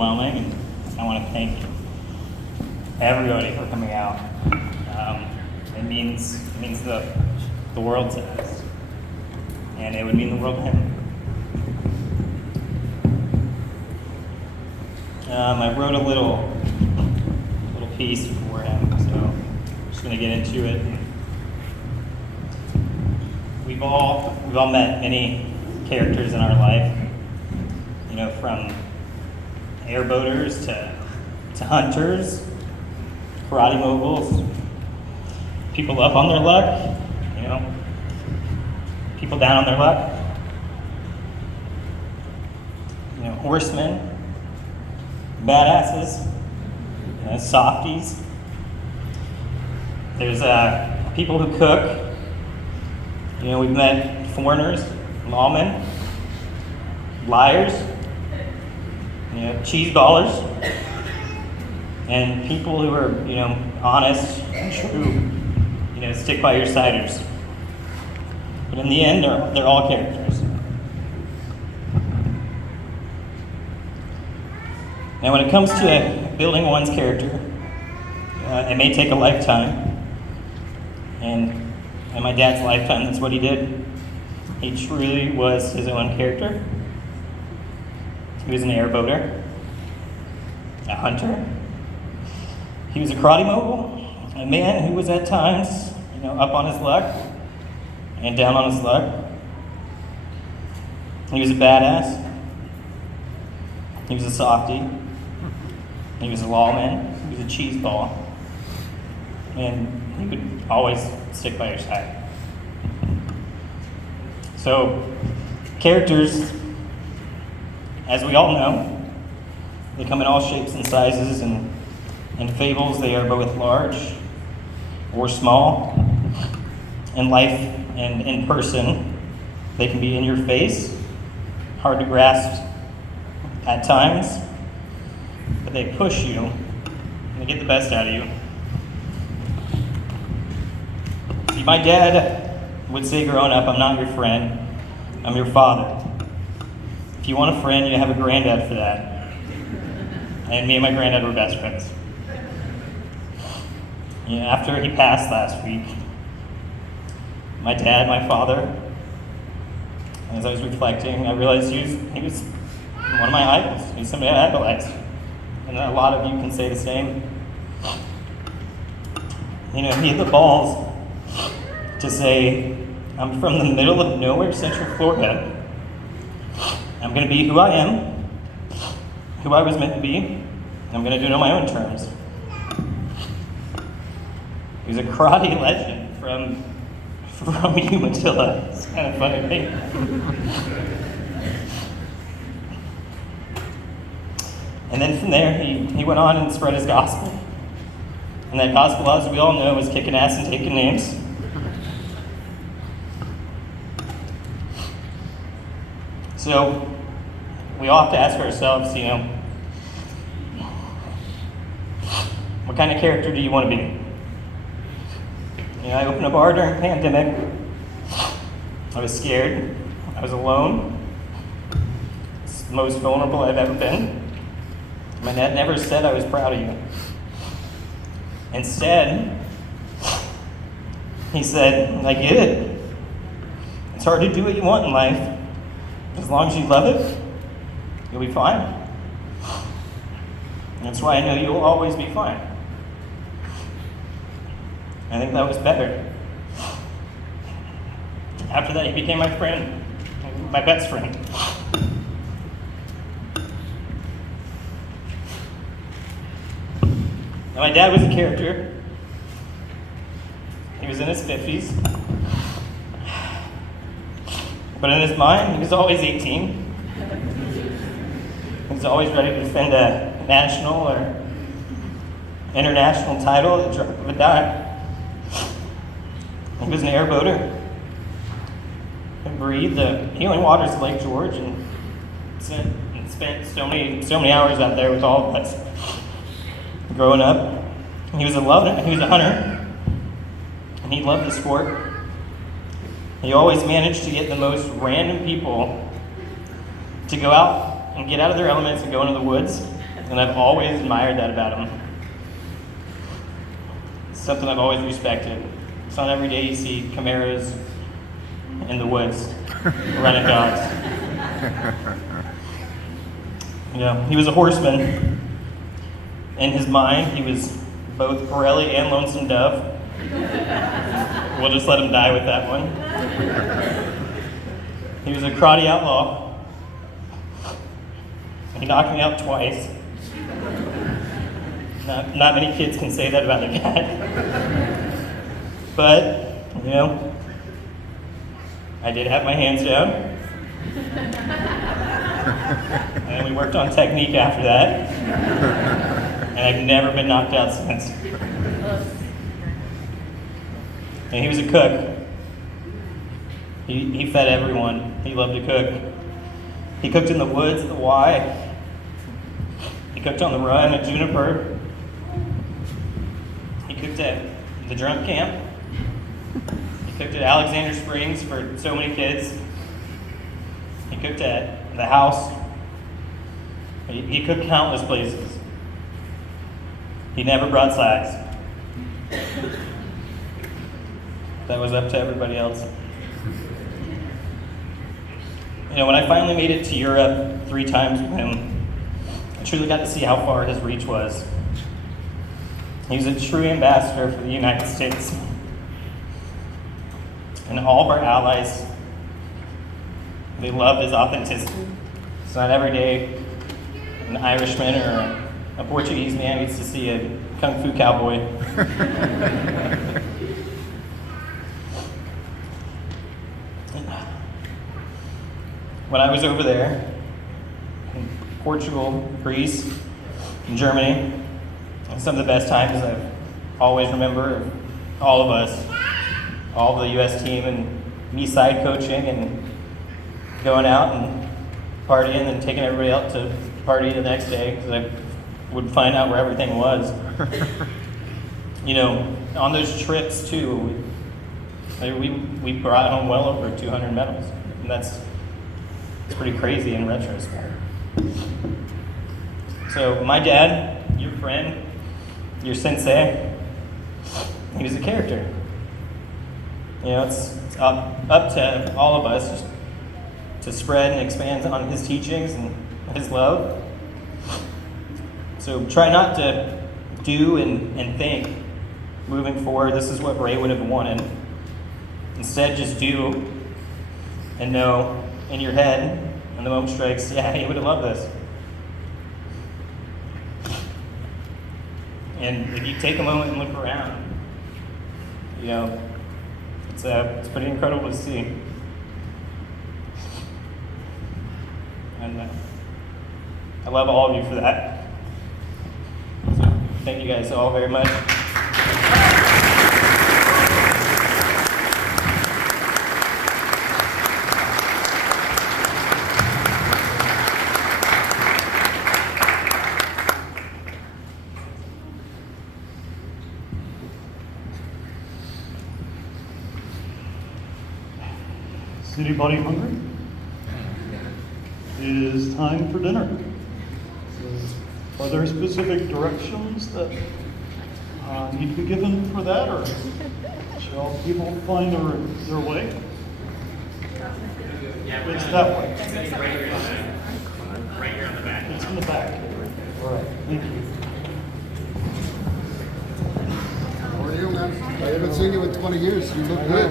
overwhelming, and I want to thank everybody for coming out. It means the world to us, and it would mean the world to him. I wrote a little piece for him, so I'm just going to get into it. We've all met many characters in our life, from airboaters to hunters, karate moguls, people up on their luck, people down on their luck, horsemen, badasses, softies. There's people who cook. We've met foreigners, lawmen, liars, cheese ballers, and people who are, honest and true, stick by your siders. But in the end, they're all characters. Now, when it comes to building one's character, it may take a lifetime. And in my dad's lifetime, that's what he did. He truly was his own character. He was an airboater, a hunter. He was a karate mogul, a man who was at times, up on his luck and down on his luck. He was a badass. He was a softie. He was a lawman. He was a cheese ball. And he would always stick by your side. So, characters, as we all know, they come in all shapes and sizes, and in fables they are both large or small. In life and in person, they can be in your face, hard to grasp at times, but they push you, and they get the best out of you. See, my dad would say growing up, I'm not your friend, I'm your father. If you want a friend, you have a granddad for that. And me and my granddad were best friends. After he passed last week, my dad, my father, as I was reflecting, I realized he was one of my idols. He was somebody I idolized. And a lot of you can say the same. He had the balls to say, I'm from the middle of nowhere, Central Florida. I'm going to be who I am, who I was meant to be, and I'm going to do it on my own terms. He was a karate legend from Umatilla. It's kind of funny thing. And then from there, he went on and spread his gospel. And that gospel, as we all know, is kicking ass and taking names. So we all have to ask ourselves, what kind of character do you want to be? I opened a bar during the pandemic. I was scared. I was alone. It's the most vulnerable I've ever been. My dad never said I was proud of you. Instead, he said, I get it. It's hard to do what you want in life. As long as you love it, you'll be fine. And that's why I know you'll always be fine. I think that was better. After that, he became my friend, my best friend. Now, my dad was a character. He was in his 50s. But in his mind, he was always 18. He was always ready to defend a national or international title at the drop of a dime. He was an airboater. He breathed the healing waters of Lake George and spent so many hours out there with all of us. Growing up, he was a hunter, and he loved the sport. He always managed to get the most random people to go out and get out of their elements and go into the woods And I've always admired that about him. It's something I've always respected. It's not every day you see Camaros in the woods running dogs. You know, he was a horseman. In his mind, he was both Pirelli and Lonesome Dove. We'll just let him die with that one. He was a karate outlaw. He knocked me out twice. Not many kids can say that about their dad. But, you know, I did have my hands down. And we worked on technique after that. And I've never been knocked out since. And he was a cook. He fed everyone. He loved to cook. He cooked in the woods at the Y. He cooked on the run at Juniper. He cooked at the drunk camp. He cooked at Alexander Springs for so many kids. He cooked at the house. He cooked countless places. He never brought slacks. That was up to everybody else. You know, when I finally made it to Europe 3 times with him, I truly got to see how far his reach was. He was a true ambassador for the United States. And all of our allies, they loved his authenticity. It's not every day an Irishman or a Portuguese man gets to see a Kung Fu cowboy. When I was over there, in Portugal, Greece, and Germany, some of the best times I've always remember, all of us, all of the U.S. team, and me side coaching and going out and partying and taking everybody out to party the next day because I would find out where everything was. You know, on those trips too, we brought home well over 200 medals, and it's pretty crazy in retrospect. So my dad, your friend, your sensei, he was a character. You know, it's up to all of us just to spread and expand on his teachings and his love. So try not to do and think moving forward, this is what Ray would have wanted. Instead, just do and know in your head, when the moment strikes, yeah, he would have loved this. And if you take a moment and look around, you know, it's pretty incredible to see. And I love all of you for that. So thank you guys all very much. Is anybody hungry? It is time for dinner. Are there specific directions that need to be given for that, or shall people find their way? It's that way. Right here on the back. It's in the back. All right, thank you. How are you, man? I haven't seen you in 20 years. You look good.